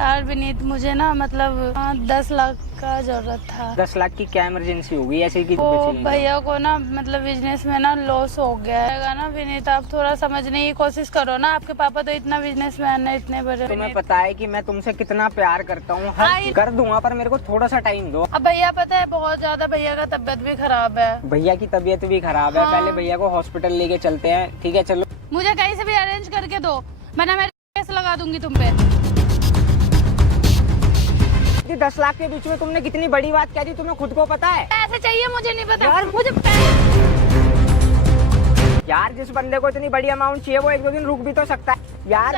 यार विनीत, मुझे ना मतलब 10 लाख का जरूरत था। 10 लाख की क्या इमरजेंसी होगी ऐसे की? वो भैया को ना मतलब बिजनेस में ना लॉस हो गया है ना विनीत, आप थोड़ा समझने की कोशिश करो ना। आपके पापा तो इतना बिजनेसमैन है, इतने बड़े। तुम्हें पता है कि मैं तुमसे कितना प्यार करता हूँ, हर कर दूंगा, पर मेरे को थोड़ा सा टाइम दो। अब भैया पता है बहुत ज्यादा भैया का तबीयत भी खराब है। भैया की तबीयत भी खराब है। हाँ। पहले भैया को हॉस्पिटल लेके चलते हैं, ठीक है? चलो। मुझे कहीं से भी अरेंज करके दो, वरना मैं केस लगा दूंगी तुम पे। 10 लाख के बीच में तुमने कितनी बड़ी बात कह दी, तुम्हें खुद को पता है? पैसे चाहिए, मुझे नहीं पता यार, मुझे यार जिस बंदे को इतनी बड़ी अमाउंट चाहिए वो 1-2 दिन रुक भी तो सकता है यार।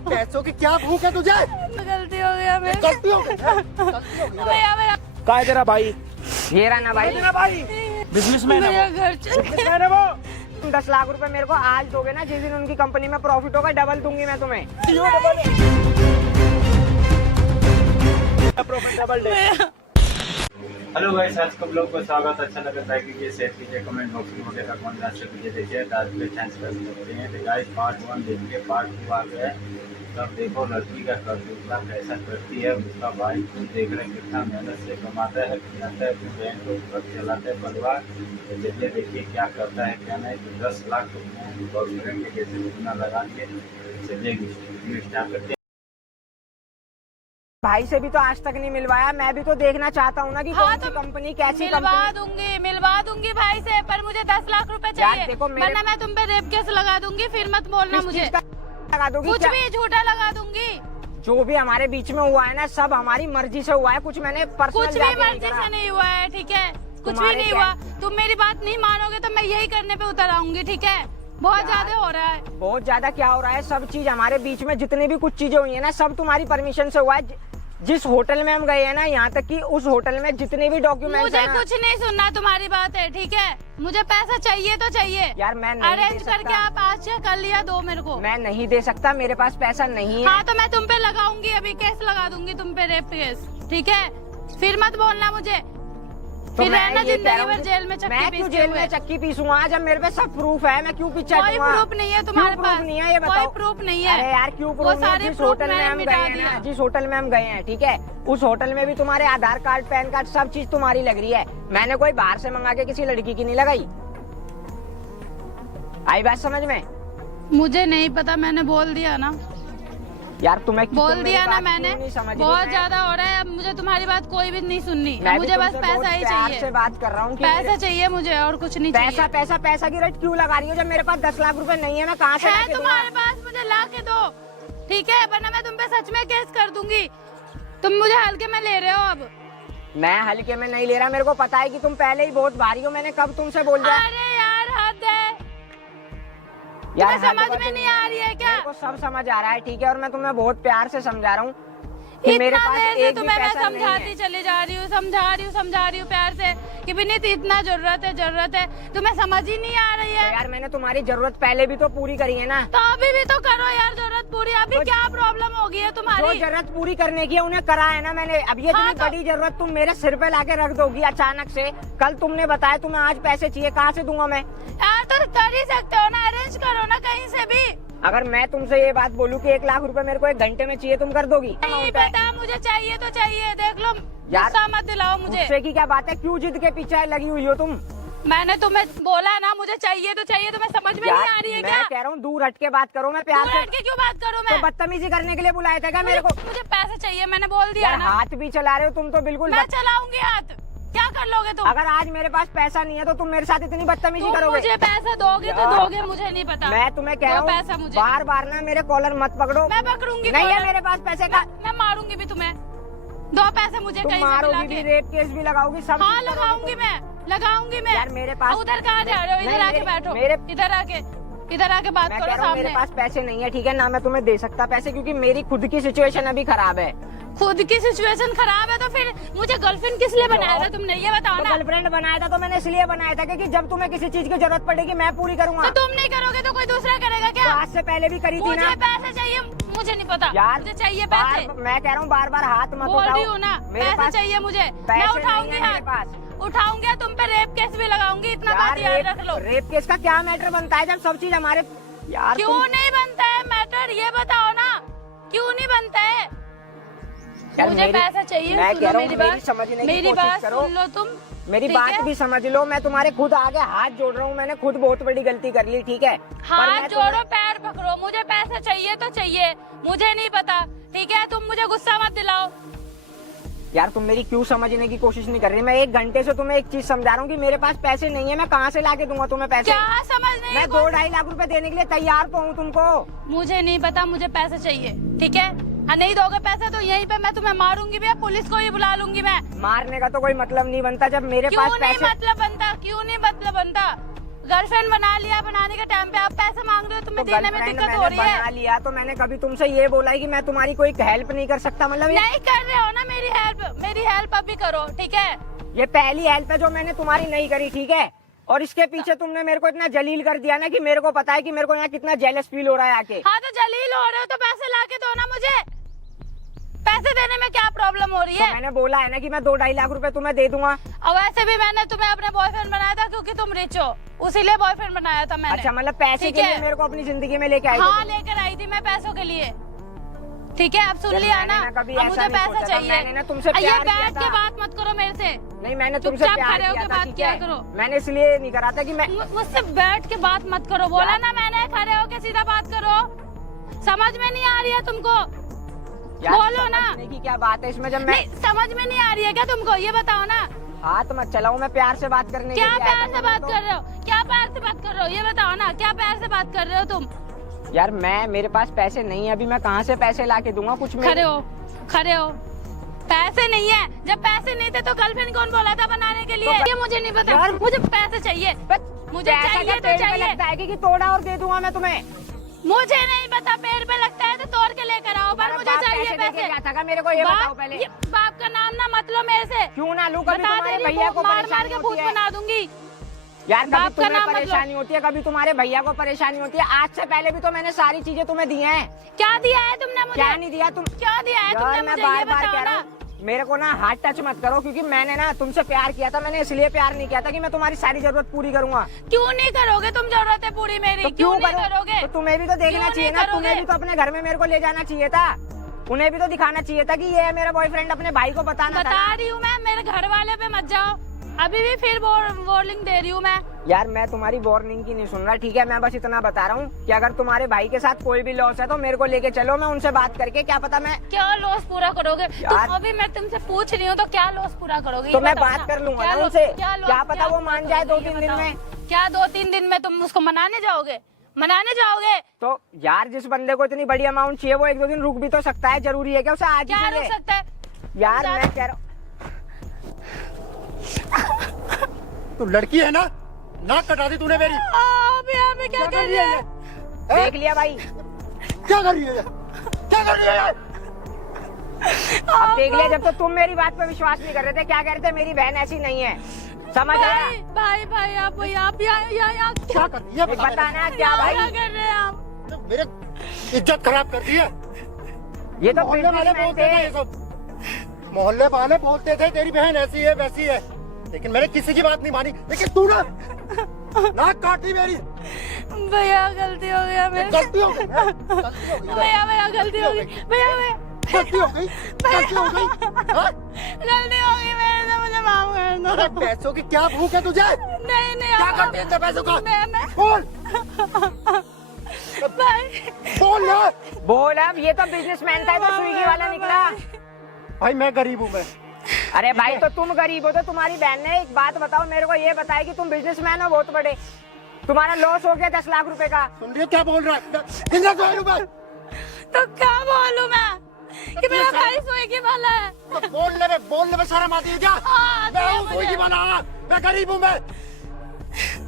पैसों की क्या भूख है तुझे? गलती हो गया मेरे। गलती हो गई। भैया कहाँ है तेरा भाई? ये रहा ना भाई। भाई बिजनेसमैन भैया है घर चल। वो। तुम 10 लाख रुपए मेरे को आज दोगे ना, जिस दिन उनकी कंपनी में प्रॉफिट होगा डबल दूंगी मैं तुम्हें। हेलो गाइस, आज का ब्लॉग को स्वागत। अच्छा लगा लाइक कीजिए, शेयर कीजिए, कमेंट बॉक्स में वगैरह कौन सा कीजिए। देखिए आज के चांस कर सकते हैं तो गाइस पार्ट 1 देखिए। पार्ट 2 आ गया है। तब देखो लड़की का कितना पैसा करती है उसका भाई, देख रहे हैं कितना मेहनत से कमाता है, खिलाता है अपने बहन को, घर चलाता है परिवार। तो चलिए देखिए क्या करता है क्या नहीं। तो 10 लाख गर्लफ्रेंड के कैसे कितना लगा के चलिए स्टार्ट करते हैं। भाई से भी तो आज तक नहीं मिलवाया, मैं भी तो देखना चाहता हूँ ना कि हाँ, कौन सी तो कंपनी कैसी मिलवा दूंगी भाई से, पर मुझे 10 लाख रुपए चाहिए, देखो वरना मैं तुम पे रेप केस लगा दूंगी। फिर मत बोलना मुझे लगा दोगी कुछ क्या? भी झूठा लगा दूंगी। जो भी हमारे बीच में हुआ है ना सब हमारी मर्जी से हुआ है, कुछ मैंने पर्सनल कुछ भी मर्जी से नहीं हुआ है, ठीक है? कुछ भी नहीं हुआ। तुम मेरी बात नहीं मानोगे तो मैं यही करने पे उतर आऊंगी, ठीक है? बहुत ज्यादा हो रहा है। बहुत ज्यादा क्या हो रहा है? सब चीज हमारे बीच में जितनी भी कुछ चीजें हुई है ना सब तुम्हारी परमिशन से हुआ है। जिस होटल में हम गए हैं ना, यहाँ तक कि उस होटल में जितने भी डॉक्यूमेंट्स मुझे कुछ नहीं सुनना तुम्हारी बात है, ठीक है? मुझे पैसा चाहिए तो चाहिए यार। मैं नहीं अरेंज दे करके सकता। आप आज चेक कर लिया, दो मेरे को। मैं नहीं दे सकता, मेरे पास पैसा नहीं है। हाँ तो मैं तुम पे लगाऊंगी, अभी केस लगा दूंगी तुम पे, रेप केस, ठीक है? फिर मत बोलना मुझे, फिर रहना जिंदगी भर जेल में चक्की पीसते हुए। जेल में चक्की पीसूंगा? जब मेरे पे सब प्रूफ है, मैं क्यों पीछे कोई प्रूफ नहीं है तुम्हारे पास? नहीं है ये बताओ। कोई प्रूफ नहीं है। अरे यार क्यों प्रूफ नहीं है? जिस होटल में हम गए हैं ना, जिस होटल में हम गए हैं, ठीक है, उस होटल में भी तुम्हारे आधार कार्ड, पैन कार्ड, सब चीज तुम्हारी लग रही है। मैंने कोई बाहर से मंगा के किसी लड़की की नहीं लगाई। आई बात समझ में? मुझे नहीं पता, मैंने बोल दिया ना यार तुम्हें बोल दिया ना मैंने। बहुत ज्यादा हो रहा है अब, मुझे तुम्हारी बात कोई भी नहीं सुननी। मुझे बस पैसा ही चाहिए। से बात कर रहा हूँ। पैसा चाहिए मुझे और कुछ नहीं चाहिए। पैसा पैसा पैसा की रेट क्यों लगा रही हो? जब मेरे पास 10 लाख रुपए नहीं है, मैं कहाँ से है तुम्हारे पास? मुझे ला के दो, ठीक है? वरना मैं तुम पे सच में केस कर दूंगी। तुम मुझे हल्के में ले रहे हो अब। मैं हल्के में नहीं ले रहा, मेरे को पता है कि तुम पहले ही बहुत भारी हो। मैंने कब तुमसे बोल दिया? अरे यार हद है यार, समझ में नहीं आ रही है क्या? मेरे को सब समझ आ रहा है, ठीक है, और मैं तुम्हें बहुत प्यार से समझा रहा हूँ। मेरे पास एक तुम्हें मैं समझाती चली जा रही हूँ, समझा रही हूँ प्यार से कि विनीत इतना जरूरत है, तुम्हें समझ ही नहीं आ रही है। तो यार मैंने तुम्हारी जरूरत पहले भी तो पूरी करी है ना। तो अभी भी तो करो यार जरूरत पूरी। अभी क्या प्रॉब्लम होगी है तुम्हारी? जो जरूरत पूरी करने की है उन्हें करा है ना मैंने। अब ये इतनी बड़ी जरूरत तुम मेरे सिर पे लाके रख दोगी अचानक से? कल तुमने बताया तुम्हें आज पैसे चाहिए, कहाँ से दूंगा मैं? यार तो कर ही सकते हो ना, अरेंज करो ना कहीं से भी। अगर मैं तुमसे ये बात बोलूं कि 1 लाख रुपए मेरे को 1 घंटे में चाहिए, तुम कर दोगी? नहीं पता, मुझे चाहिए तो चाहिए। देख लो, गुस्सा मत दिलाओ मुझे। गुस्से की क्या बात है? क्यों जिद के पीछे लगी हुई हो तुम? मैंने तुम्हें बोला ना मुझे चाहिए तो चाहिए, तुम्हें समझ में नहीं आ रही है क्या? मैं कह रहा हूँ दूर हट के बात करो। मैं प्यार से हट के क्यों बात करूँ मैं? तो बदतमीजी करने के लिए बुलाया था क्या मेरे को? मुझे पैसे चाहिए, मैंने बोल दिया ना। हाथ भी चला रहे हो तुम तो बिल्कुल। मैं चलाऊंगी हाथ, क्या कर लोगे तुम? अगर आज मेरे पास पैसा नहीं है तो तुम मेरे साथ इतनी बदतमीजी करोगे? मुझे पैसा दोगे तो दोगे, मुझे नहीं पता। मैं तुम्हें कह रहा हूँ बार बार ना मेरे कॉलर मत पकड़ो। मैं पकड़ूंगी नहीं है मेरे पास पैसे का। मैं मारूंगी भी तुम्हें। दो पैसे मुझे कहीं से मारोगी भी, रेप केस भी लगाओगी, सब? हाँ लगाऊंगी मैं। यार मेरे पास उधर कहाँ जा रहे हो? इधर आके बैठो, इधर आके बात करो सामने। मेरे पास पैसे नहीं है, ठीक है ना? मैं तुम्हें दे सकता पैसे, क्योंकि मेरी खुद की सिचुएशन अभी खराब है। खुद की सिचुएशन खराब है तो फिर मुझे गर्लफ्रेंड किस लिए बनाया था तुमने, ये बताओ ना? गर्लफ्रेंड बनाया था तो मैंने इसलिए बनाया था क्योंकि जब तुम्हें किसी चीज की जरूरत पड़ेगी मैं पूरी करूंगा। तो तुम नहीं करोगे तो कोई दूसरा करेगा क्या? आज से पहले भी करी थी ना। मुझे पैसे चाहिए, मुझे नहीं पता यार, मुझे चाहिए पैसे। मैं कह रहा हूँ बार बार हाथ मत बोल रही हूँ ना, पैसे चाहिए मुझे। मैं उठाऊंगी हाथ, उठाऊंगी, तुम पे रेप केस भी लगाऊंगी, इतना बात याद रख लो। रेप केस का क्या मैटर बनता है जब सब चीज हमारे? यार क्यों नहीं बनता है मैटर, ये बताओ ना। बनता है। यार मुझे पैसा चाहिए। मैं सुनो कह रहा हूँ मेरी मेरी बात, समझने की मेरी कोशिश बात करो। सुन लो तुम। मेरी ठीक बात है? भी समझ लो, मैं तुम्हारे खुद आगे हाथ जोड़ रहा हूँ, मैंने खुद बहुत बड़ी गलती कर ली, ठीक है? पर हाथ मैं जोड़ो, पैर पकड़ो, मुझे पैसा चाहिए तो चाहिए, मुझे नहीं पता, ठीक है? तुम मुझे गुस्सा मत दिलाओ। यार तुम मेरी क्यों समझने की कोशिश नहीं कर रही? मैं 1 घंटे से तुम्हें एक चीज समझा रहा हूँ कि मेरे पास पैसे नहीं है, मैं कहाँ से लाके दूंगा तुम्हें पैसे? क्या समझने मैं 2-2.5 लाख रुपए देने के लिए तैयार तो हूँ तुमको। मुझे नहीं पता, मुझे पैसा चाहिए, ठीक है? नहीं दोगे पैसा तो यहीं पे मैं तुम्हें मारूंगी भी, पुलिस को ही बुला लूंगी मैं। मारने का तो कोई मतलब नहीं बनता जब मेरे क्यों पास नहीं पैसे। मतलब बनता? क्यों नहीं मतलब बनता? गर्लफ्रेंड बना लिया, बनाने के टाइम पे आप पैसे मांग रहे हो, तुम्हें देने में गर्लफ्रेंड दिक्कत हो मैंने रही है। बना लिया तो मैंने कभी तुमसे ये बोला है कि मैं तुम्हारी कोई हेल्प नहीं कर सकता? मतलब नहीं कर रहे हो ना मेरी हेल्प अभी करो, ठीक है? ये पहली हेल्प है जो मैंने तुम्हारी नहीं करी, ठीक है? और इसके पीछे तुमने मेरे को इतना जलील कर दिया ना कि मेरे को पता है कि मेरे को यहाँ कितना जेलस फील हो रहा है आके। हाँ तो जलील हो रहे हो तो पैसे लाके दो ना मुझे। पैसे देने में क्या प्रॉब्लम हो रही तो है? मैंने बोला है ना कि मैं 2-2.5 लाख रुपए तुम्हें दे दूंगा। और वैसे भी मैंने तुम्हें अपने बॉयफ्रेंड बनाया था क्योंकि तुम रिच हो, उसीलिए बॉयफ्रेंड बनाया था मैंने। अच्छा, मतलब पैसे ठीक के लिए है? मेरे को अपनी जिंदगी में लेके आई? हाँ लेकर आई थी मैं पैसों के लिए, ठीक है? अब सुन लिया ना, अब मुझे पैसा चाहिए। मैंने ना तुमसे ये प्यार किया बैठ के था। बात मत करो मेरे से। नहीं, मैंने तुमसे चुपचाप प्यार खड़े होके किया था, बात ठीक किया है? करो। मैंने इसलिए नहीं करा था कि मैं मुझसे बैठ के बात मत करो, बोला ना मैंने, खड़े होके सीधा बात करो। समझ में नहीं आ रही है तुमको? यार, बोलो ना। समझने की क्या बात है इसमें? जब मैं नहीं समझ में नहीं आ रही है क्या तुमको? ये बताओ ना। हाथ मत चलाओ, मैं प्यार से बात करने क्या के लिए आया प्यार था से बात तो। कर रहे हो? क्या प्यार से बात कर रहे हो? ये बताओ ना, क्या प्यार से बात कर रहे हो तुम? यार मेरे पास पैसे नहीं है अभी, मैं कहाँ से पैसे ला के दूंगा? कुछ खड़े हो, खड़े हो। पैसे नहीं है? जब पैसे नहीं थे तो गर्लफ्रेंड कौन बोला था बनाने के लिए? ये मुझे नहीं पता, यार, मुझे पैसे चाहिए, मुझे पैसा चाहिए क्या तो पेड़ पे चाहिए। लगता है कि तोड़ा और दे दूंगा मैं तुम्हें? मुझे नहीं पता, पेड़ पे लगता है तो तोड़ के लेकर आओ, पर मुझे बाप चाहिए पैसे देके पैसे। क्या था? मेरे को ये बताओ पहले। ये बाप का नाम ना मत लो मेरे से। क्यों ना लूं? कभी बता तुम्हारे दे रही भैया हूँ, को मार मार परेशानी के होती भूत है। बना दूंगी। यार कभी बाप का तुम्हें नाम मत लो। परेशानी होती है, कभी तुम्हारे भैया को परेशानी होती है। आज से पहले भी तो मैंने सारी चीजें तुम्हें दी हैं। क्या दिया है तुमने मुझे? क्या नहीं दिया? तुम क्या दिया है तुमने यार मैं मुझे? ये बार बार बताओ कह रहा ना। हूँ, मेरे को ना हाथ टच मत करो, क्योंकि मैंने ना तुमसे प्यार किया था। मैंने इसलिए प्यार नहीं किया था कि मैं तुम्हारी सारी जरूरत पूरी करूंगा। क्यों नहीं करोगे तुम? जरूरत है पूरी मेरी, तो क्यों नहीं करूं? करोगे? तो तुम्हें भी तो देखना क्यों चाहिए नहीं ना, करोगे? तुम्हें भी तो अपने घर में मेरे को ले जाना चाहिए था। उन्हें भी तो दिखाना चाहिए था कि ये है मेरा बॉयफ्रेंड, अपने भाई को बताना था बता ना। रही हूँ मैं, मेरे घर वाले पे मत जाओ। अभी भी फिर वार्निंग दे रही हूँ मैं। यार मैं तुम्हारी वार्निंग की नहीं सुन रहा, ठीक है? मैं बस इतना बता रहा हूँ कि अगर तुम्हारे भाई के साथ कोई भी लॉस है तो मेरे को लेके चलो, मैं उनसे बात करके, क्या पता मैं क्या लॉस पूरा करोगे यार- तुम? अभी मैं तुमसे पूछ रही हूँ तो क्या लॉस पूरा करोगे? तो ये मैं बताओ बात ना। कर लूंगा क्या ना लॉस- उनसे। लॉस- क्या पता वो पूरा मान जाए करोगे? 2-3 ये दिन बताओ। में। क्या 2-3 दिन में तुम उसको मनाने जाओगे? मनाने जाओगे? तो यार जिस बंदे को इतनी बड़ी अमाउंट चाहिए वो 1-2 दिन रुक भी तो सकता है। जरूरी है क्या उसे आज ही क्या रुक चाहिए? सकता है? यार मैं कह रहा हूँ, तू लड़की है ना? नाक कटा दी तूने मेरी। अभी क्या कर रही है? देख लिया भाई, क्या कर रही है? क्या कर रही है यार? अब देख लिया। जब तो तुम मेरी बात पे विश्वास नहीं कर रहे थे, क्या कह रहे थे? मेरी बहन ऐसी नहीं है, समझ आया? भाई भाई आप यहाँ क्या कर रही है? बता बताना क्या भाई? क्या कर रहे हैं आप? मेरे। मेरे इज्जत खराब कर दी है। ये तो मोहल्ले वाले बिजनेसमैन बोलते थे ये थे। सब। मोहल्ले वाले बोलते थे तेरी बहन ऐसी है वैसी है, लेकिन मैंने किसी की बात नहीं मानी। लेकिन तू ना नाक काटी मेरी। भैया गलती हो गया मेरे से। गलती हो गई। गलती हो गई। भैया गलती हो गई। भैया गलती हो गई। गलती हो गई। हाँ? गलती हो गई मेरे से, मुझे माफ कर दो। अरे पैसों की क्या भूख है तुझे? नहीं क्या आप- करती है इतने पैसों का? मैं बोल भाई बोल ना। बोल, अब ये तो बिजनेसमैन था, ये तो स्विगी वाला निकला। भाई मैं गरीब हूँ मैं। अरे भाई तो तुम गरीब हो तो तुम्हारी बहन ने एक बात बताओ मेरे को, ये बताया कि तुम बिजनेसमैन हो बहुत बड़े, तुम्हारा लॉस हो गया 10 लाख रुपए का। सुन रही है क्या बोल रहा है? कितना सोए रुपए? तो क्या बोलूं मैं कि मेरा भाई स्विगी वाला है? तो बोलने में शर्म आती है क्या? हाँ, मैं आती है हूँ मुझे। स्विगी वाला, मैं गरीब हूँ मैं।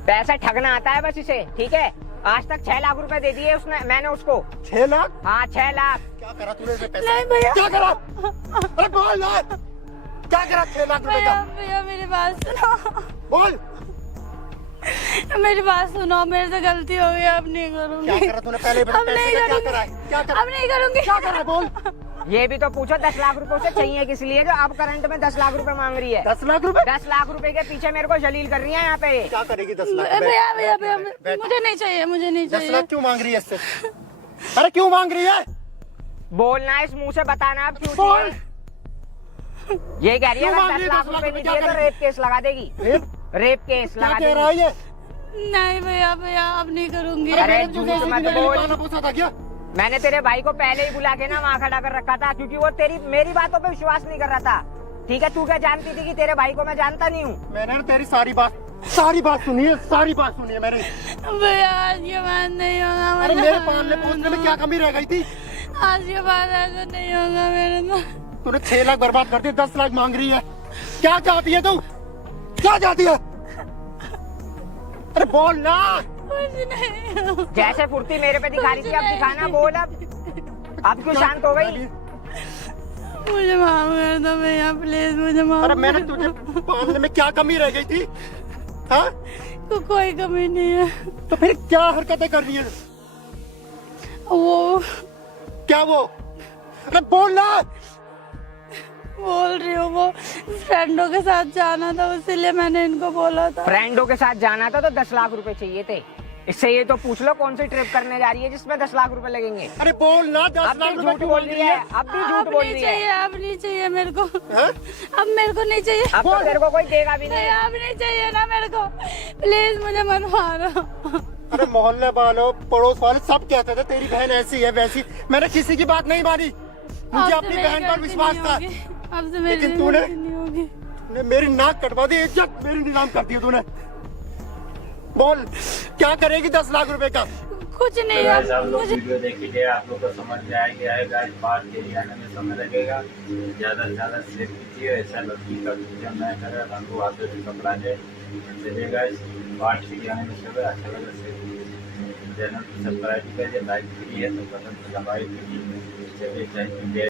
पैसा ठगना आता है बस इसे, ठीक है? आज तक 6 लाख रुपए दे दिए उसने, मैंने उसको। 6 लाख? हाँ 6 लाख। क्या करा तूने इसे पैसे? नहीं भैया। क्या करा? अरे बोल ना। क्या करा 6 लाख रुपए का? भैया मेरी बात सुनो, बोल। मेरी बात सुनो, मेरे से गलती हो गई, अब नहीं करूंगी। क्या करा तूने पहले बता? अब पैसे नहीं का क्या करूंगी। करा है? क्या करा? अब नहीं करूंगी। क्या करा है? बोल। ये भी तो पूछो 10 लाख रुपए उसे चाहिए किस लिए, जो अब करंट में 10 लाख रुपए मांग रही है? 10 लाख रुपए? 10 लाख रुपए के पीछे मेरे को जलील कर रही है यहाँ पे। क्या करेगी 10 लाख? भैया भैया भैया बैठ। मुझे नहीं चाहिए, मुझे नहीं 10 चाहिए। लाख क्यों मांग रही है इससे? अरे क्यों मांग रही है? बोलना इस मुंह से बताना अब क्यों बोल। चाहिए। ये कह रही है क्यों अगर मांग रही 10 है? लाख 10 रुपए लाख नहीं क्या दिए तो करे? रेप केस लगा देगी। रेप केस क्या लगा कह रहा है देगी। ये? नहीं भैया भैया अब नहीं करूंगी। अरे मेरे झूठ जैसे मत जिंदगी बोल। पाला पोसा था क्या? मैंने तेरे भाई को पहले ही बुला के ना वहाँ खड़ा कर रखा था क्योंकि वो मेरी बातों पे विश्वास नहीं कर रहा था। ठीक है, तू क्या जानती थी कि तेरे भाई को मैं जानता नहीं हूँ? मैंने ना तेरी सारी बात सुनी है, सारी बात सुनी है मैंने। भैया आज के बाद नहीं होगा। अरे मेरे पालने पोसने में क्या कमी रह गई थी? आज के बाद ऐसा नहीं होगा मेरे को। तूने 6 लाख बर्बाद कर दिए, 10 लाख मांग रही है। क्या चाहती है तू? क्या चाहती है? अरे बोल ना। कुछ नहीं। जैसे फुर्ती मेरे पे दिखा रही थी अब दिखाना, बोल अब क्यों शांत हो गई? मुझे माफ कर दो भैया प्लीज, मुझे माफ अरे मैंने कर तुझे दो। पालने में क्या कमी रह गई थी? हाँ? कोई कमी नहीं है। तो फिर क्या हरकतें कर रही है? वो क्या वो? अरे बोल ना। बोल रही हूँ वो फ्रेंडों के साथ जाना था इसीलिए मैंने इनको बोला था। फ्रेंडों के साथ जाना था तो 10 लाख रुपए चाहिए थे। इससे ये तो पूछ लो कौन सी ट्रिप करने जा रही है जिसमें 10 लाख रुपए लगेंगे। अरे बोल ना, 10 अब लाख भी रुपए झूठ क्यों बोल बोल रही है, अब भी झूठ अब बोल नहीं रही चाहिए, है। अब नहीं चाहिए मेरे को। हाँ? अब मेरे को नहीं चाहिए। अब तो तेरे को कोई देगा भी नहीं। भैया अब नहीं चाहिए ना मेरे को, प्लीज मुझे मत मारो। अरे मोहल्ले वालों, पड़ोस वाले सब कहते थे तेरी बहन ऐसी है वैसी। मैंने किसी की बात नहीं मानी, मुझे अब अपनी से मेरी बहन पर गलती विश्वास नहीं था। होगी। अब से मेरी लेकिन तूने- गलती नहीं होगी। तूने मेरी नाक कटवा दी, इज्जत मेरी नीलाम कर दी तूने। बोल क्या करेगी 10 लाख रुपए का? कुछ नहीं तो गाइस आप है लोग मुझे। वीडियो देख लीजिए, आप लोग को समझ में आ गया है। गाइस पार्ट के लिए आने में समय लगेगा, ज्यादा से ज्यादा शेयर कीजिए। ऐसा लड़की का वीडियो न करे, हमको हाथों से पकड़ा जाए। चलिए गाइस पार्ट के लिए आने में समय अच्छा लगा शेयर कीजिए। चैनल को सब्सक्राइब कीजिए, लाइक कीजिए तो बटन को दबाइए। चलिए जय हिंद।